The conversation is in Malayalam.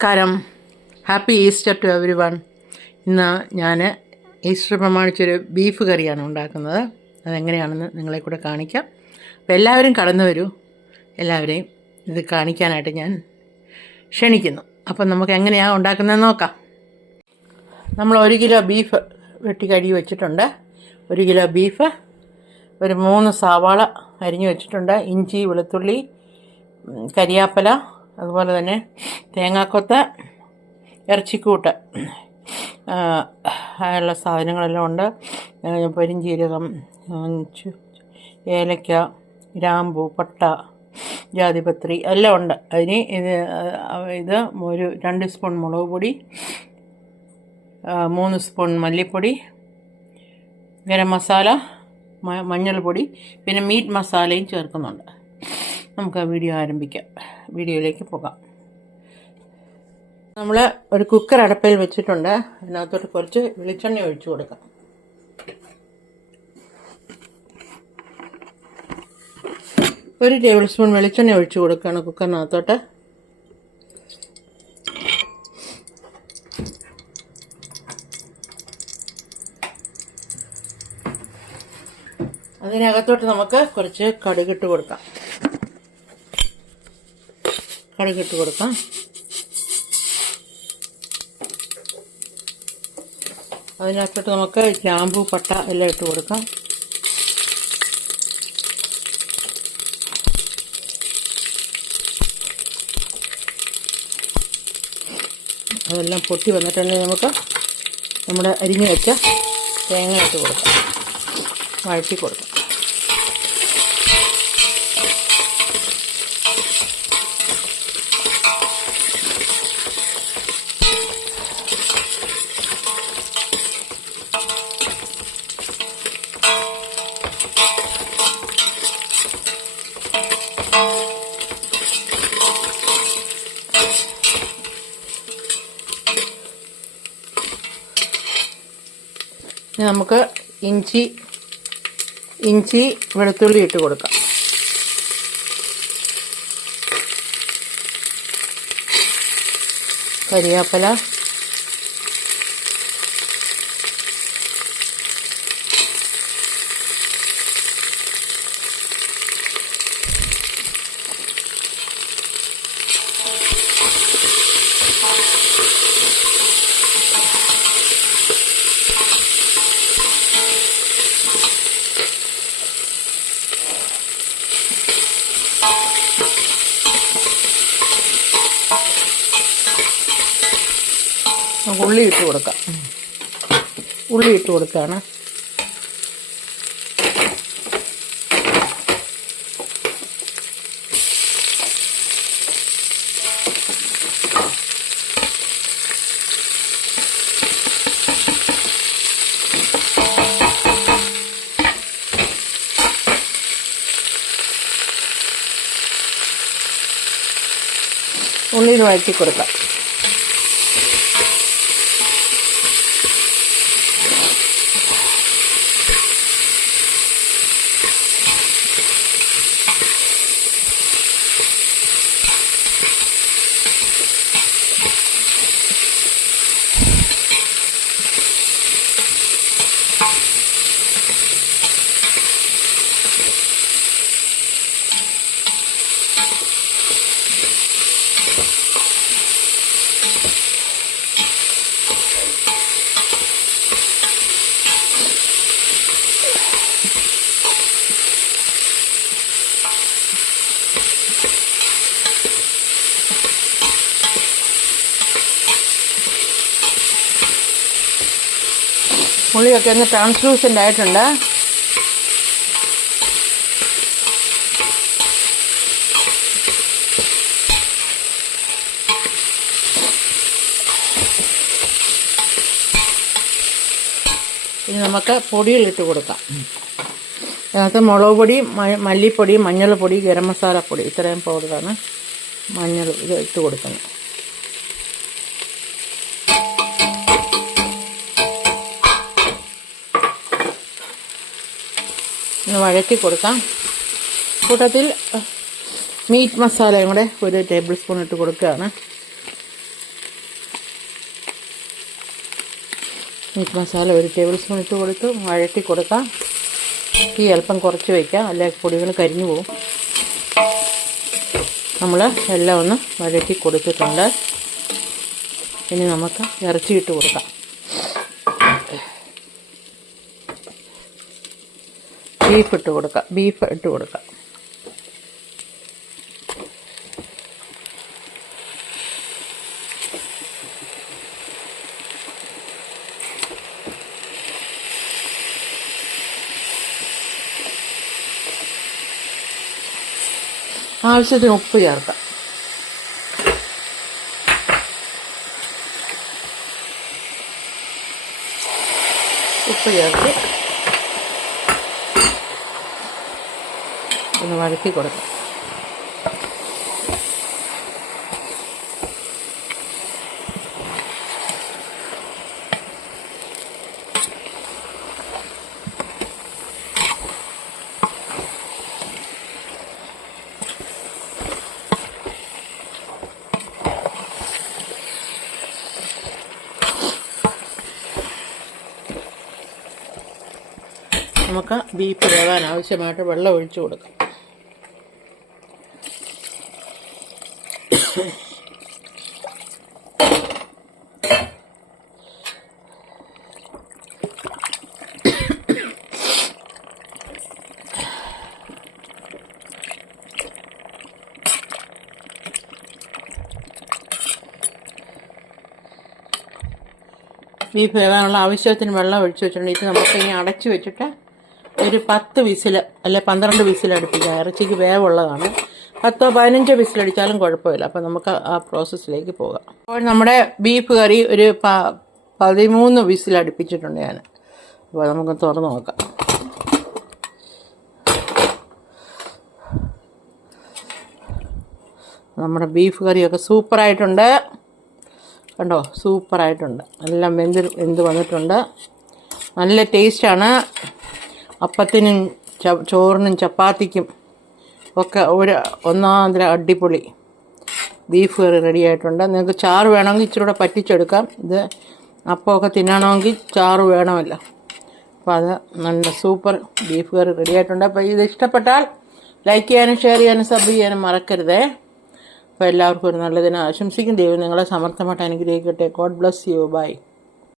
നമസ്കാരം. Happy Easter to everyone. ഇന്ന് ഞാൻ ഈസ്റ്റർ പ്രമാണിച്ചൊരു ബീഫ് കറിയാണ് ഉണ്ടാക്കുന്നത്. അതെങ്ങനെയാണെന്ന് നിങ്ങളെ കൂടെ കാണിക്കാം. അപ്പോൾ എല്ലാവരും കടന്നു വരൂ. എല്ലാവരെയും ഇത് കാണിക്കാനായിട്ട് ഞാൻ ക്ഷണിക്കുന്നു. അപ്പം നമുക്ക് എങ്ങനെയാണ് ഉണ്ടാക്കുന്നതെന്ന് നോക്കാം. നമ്മൾ 1 കിലോ ബീഫ് വെട്ടി കഴുകി വെച്ചിട്ടുണ്ട്. 1 കിലോ ബീഫ്, ഒരു 3 സവാള അരിഞ്ഞു വെച്ചിട്ടുണ്ട്, ഇഞ്ചി, വെളുത്തുള്ളി, കരിയാപ്പല, അതുപോലെ തന്നെ തേങ്ങാക്കൊത്ത്, ഇറച്ചിക്കൂട്ട്, ഉള്ള സാധനങ്ങളെല്ലാം ഉണ്ട്. പെരിഞ്ചീരകം, ഏലക്ക, ഗ്രാമ്പു, പട്ട, ജാതിപത്രി എല്ലാം ഉണ്ട്. അതിന് ഇത് ഒരു 2 സ്പൂൺ മുളക് പൊടി, 3 സ്പൂൺ മല്ലിപ്പൊടി, ഗരം മസാല, മഞ്ഞൾപ്പൊടി, പിന്നെ മീറ്റ് മസാലയും ചേർക്കുന്നുണ്ട്. നമുക്ക് വീഡിയോ ആരംഭിക്കാം. വീഡിയോയിലേക്ക് പോകാം. നമ്മൾ ഒരു കുക്കർ അടപ്പയിൽ വെച്ചിട്ടുണ്ട്. അതിനകത്തോട്ട് കുറച്ച് വെളിച്ചെണ്ണ ഒഴിച്ചു കൊടുക്കാം. ഒരു ടേബിൾ സ്പൂൺ വെളിച്ചെണ്ണ ഒഴിച്ചു കൊടുക്കുകയാണ് കുക്കറിനകത്തോട്ട്. അതിനകത്തോട്ട് നമുക്ക് കുറച്ച് കടുകിട്ട് കൊടുക്കാം. അതിനകത്തോട്ട് നമുക്ക് ഗ്രാമ്പു, പട്ട എല്ലാം ഇട്ട് കൊടുക്കാം. അതെല്ലാം പൊട്ടി വന്നിട്ടുണ്ടെങ്കിൽ നമുക്ക് നമ്മുടെ അരിഞ്ഞു വെച്ച തേങ്ങ ഇട്ട് കൊടുക്കാം, വഴറ്റി കൊടുക്കാം. നമുക്ക് ഇഞ്ചി വെളുത്തുള്ളി ഇട്ട് കൊടുക്കാം. കരിയാപ്പല, ഉള്ളി ഇട്ട് കൊടുക്കാം. ഉള്ളി ഇട്ട് കൊടുക്കുകയാണ്. ഉള്ളി വഴറ്റി കൊടുക്കാം. ഉള്ളിയൊക്കെ ഒന്ന് ട്രാൻസ്ലൂസൻ്റ് ആയിട്ടുണ്ട്. ഇനി നമുക്ക് പൊടികളിട്ട് കൊടുക്കാം. അതിനകത്ത് മുളക് പൊടി, മല്ലിപ്പൊടി, മഞ്ഞൾപ്പൊടി, ഗരം മസാലപ്പൊടി, ഇത്രയും പൗഡറാണ്. മഞ്ഞൾ ഇത് ഇട്ട് കൊടുക്കുന്നത്. വഴറ്റി കൊടുക്കാം. കൂട്ടത്തിൽ മീറ്റ് മസാലയും കൂടെ 1 ടേബിൾ സ്പൂൺ ഇട്ട് കൊടുക്കുകയാണ്. മീറ്റ് മസാല 1 ടേബിൾ സ്പൂൺ ഇട്ട് കൊടുത്ത് വഴറ്റി കൊടുക്കാം. തീ അല്പം കുറച്ച് വയ്ക്കാം, അല്ലെങ്കിൽ പൊടികൾ കരിഞ്ഞു പോകും. നമ്മൾ എല്ലാം ഒന്ന് വഴറ്റി കൊടുത്തിട്ടുണ്ട്. ഇനി നമുക്ക് ഇറച്ചി ഇട്ട് കൊടുക്കാം. ബീഫ് ഇട്ട് കൊടുക്കാം. ആവശ്യത്തിന് ഉപ്പ് ചേർക്കാം. ഉപ്പ് ചേർത്ത് ഒന്ന് വഴറ്റി കൊടുക്കാം. നമുക്ക് ബീഫ് വേവാൻ ആവശ്യമായിട്ട് വെള്ളം ഒഴിച്ചു കൊടുക്കാം. ബീഫ് വേവാനുള്ള ആവശ്യത്തിന് വെള്ളം ഒഴിച്ചു വെച്ചിട്ടുണ്ട്. ഇത് നമുക്ക് ഇനി അടച്ചു വെച്ചിട്ട് ഒരു 10 വിസിൽ അല്ലെ 12 വിസിൽ അടുപ്പിക്കാം. ഇറച്ചിക്ക് വേവുള്ളതാണ്. 10-15 വിസിലടിച്ചാലും കുഴപ്പമില്ല. അപ്പോൾ നമുക്ക് ആ പ്രോസസ്സിലേക്ക് പോകാം. അപ്പോൾ നമ്മുടെ ബീഫ് കറി ഒരു 13 വിസിൽ അടുപ്പിച്ചിട്ടുണ്ട് ഞാൻ. അപ്പോൾ നമുക്ക് തുറന്ന് നോക്കാം. നമ്മുടെ ബീഫ് കറിയൊക്കെ സൂപ്പറായിട്ടുണ്ട്. കണ്ടോ, സൂപ്പറായിട്ടുണ്ട്. എല്ലാം വെന്ത് വന്നിട്ടുണ്ട്. നല്ല ടേസ്റ്റാണ്. അപ്പത്തിനും ചോറിനും ചപ്പാത്തിക്കും ഒക്കെ ഒന്നാന്തര അടിപൊളി ബീഫ് കറി റെഡി ആയിട്ടുണ്ട്. നിങ്ങൾക്ക് ചാറ് വേണമെങ്കിൽ ഇച്ചിരി കൂടെ പറ്റിച്ചെടുക്കാം. ഇത് അപ്പമൊക്കെ തിന്നണമെങ്കിൽ ചാറ് വേണമല്ലോ. അപ്പോൾ അത് നല്ല സൂപ്പർ ബീഫ് കറി റെഡി ആയിട്ടുണ്ട്. അപ്പോൾ ഇത് ഇഷ്ടപ്പെട്ടാൽ ലൈക്ക് ചെയ്യാനും ഷെയർ ചെയ്യാനും സബ് ചെയ്യാനും മറക്കരുതേ. അപ്പോൾ എല്ലാവർക്കും ഒരു നല്ല ദിനം ആശംസിക്കും. ദൈവം നിങ്ങളെ സമർത്ഥമായിട്ട് അനുഗ്രഹിക്കട്ടെ. God bless you. ബൈ.